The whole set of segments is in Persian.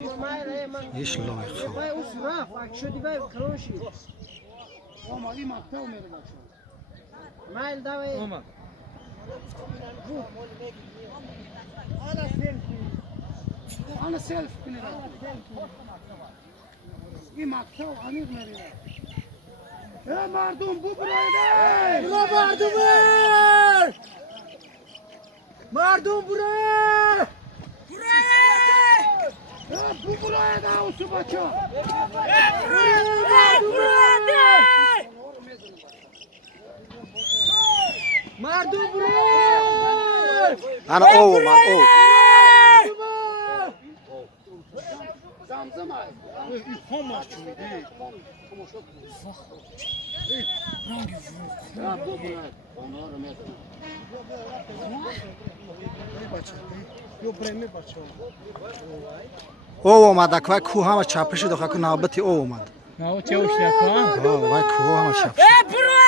ایش لایق Ana self کنید. این مقطع امیر میره. مردم ببرید. مردم برای ببرید اوسو بچه. مردم برای انا او اومد او زمزم است. او اومد اکوای کوه هم چپش دو که نوبتی او اومد نه چه اوش نکن وای کوه هم چپش برو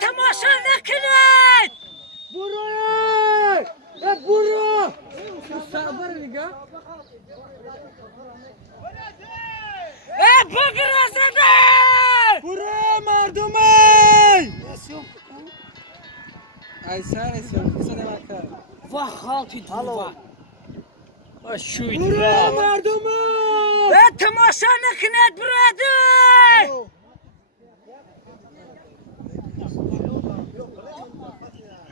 تماشا نکنید برو صبر نگاه بگرزده برو مردم ایسان بسده مکتر و خالتی تو شوید برو مردم تماشا نکنید برادر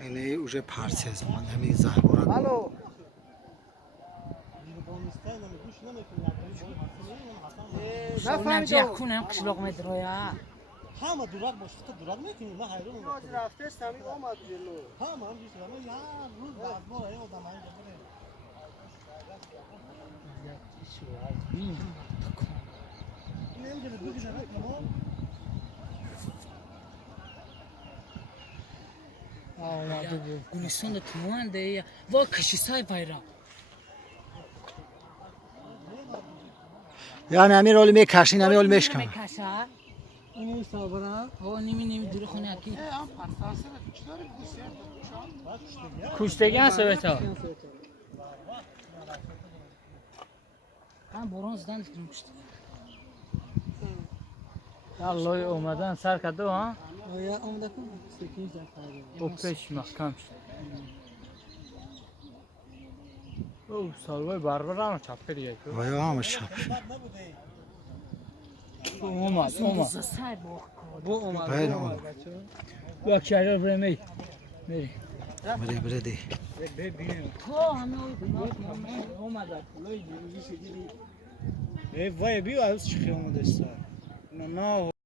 اینه اوجه پرسی از اومد همین زهباران نفهمیدم کنم قشلاق مدرویا همه دورات باشه تو دورات میکنی من حیران ما رفته سمی اومد جلو. همه هم بیشتر من یا روز بعد ما رای آدم این دوباره نمیشه دو دیگر تمام گلستان تمام ده و کشیسای bayram یعنی امیر اولی میکشین امیر اولی میشکن میکشه این صبره او نیمی دور خونه اکی هم پرساسه چطوری بسیار کشتگی هست بهتا هم برون زدن دیدم کشته الله اومدن سر کدو ها یا اومده کن سکین زد او پیش محکم شد او سالوی بربر هم چپه دیگه وای هم چپش اومد سای بو اومد بله اومد یک شهر برای می میری بره دی تو همه اومد وای بیو از چی اومده است نه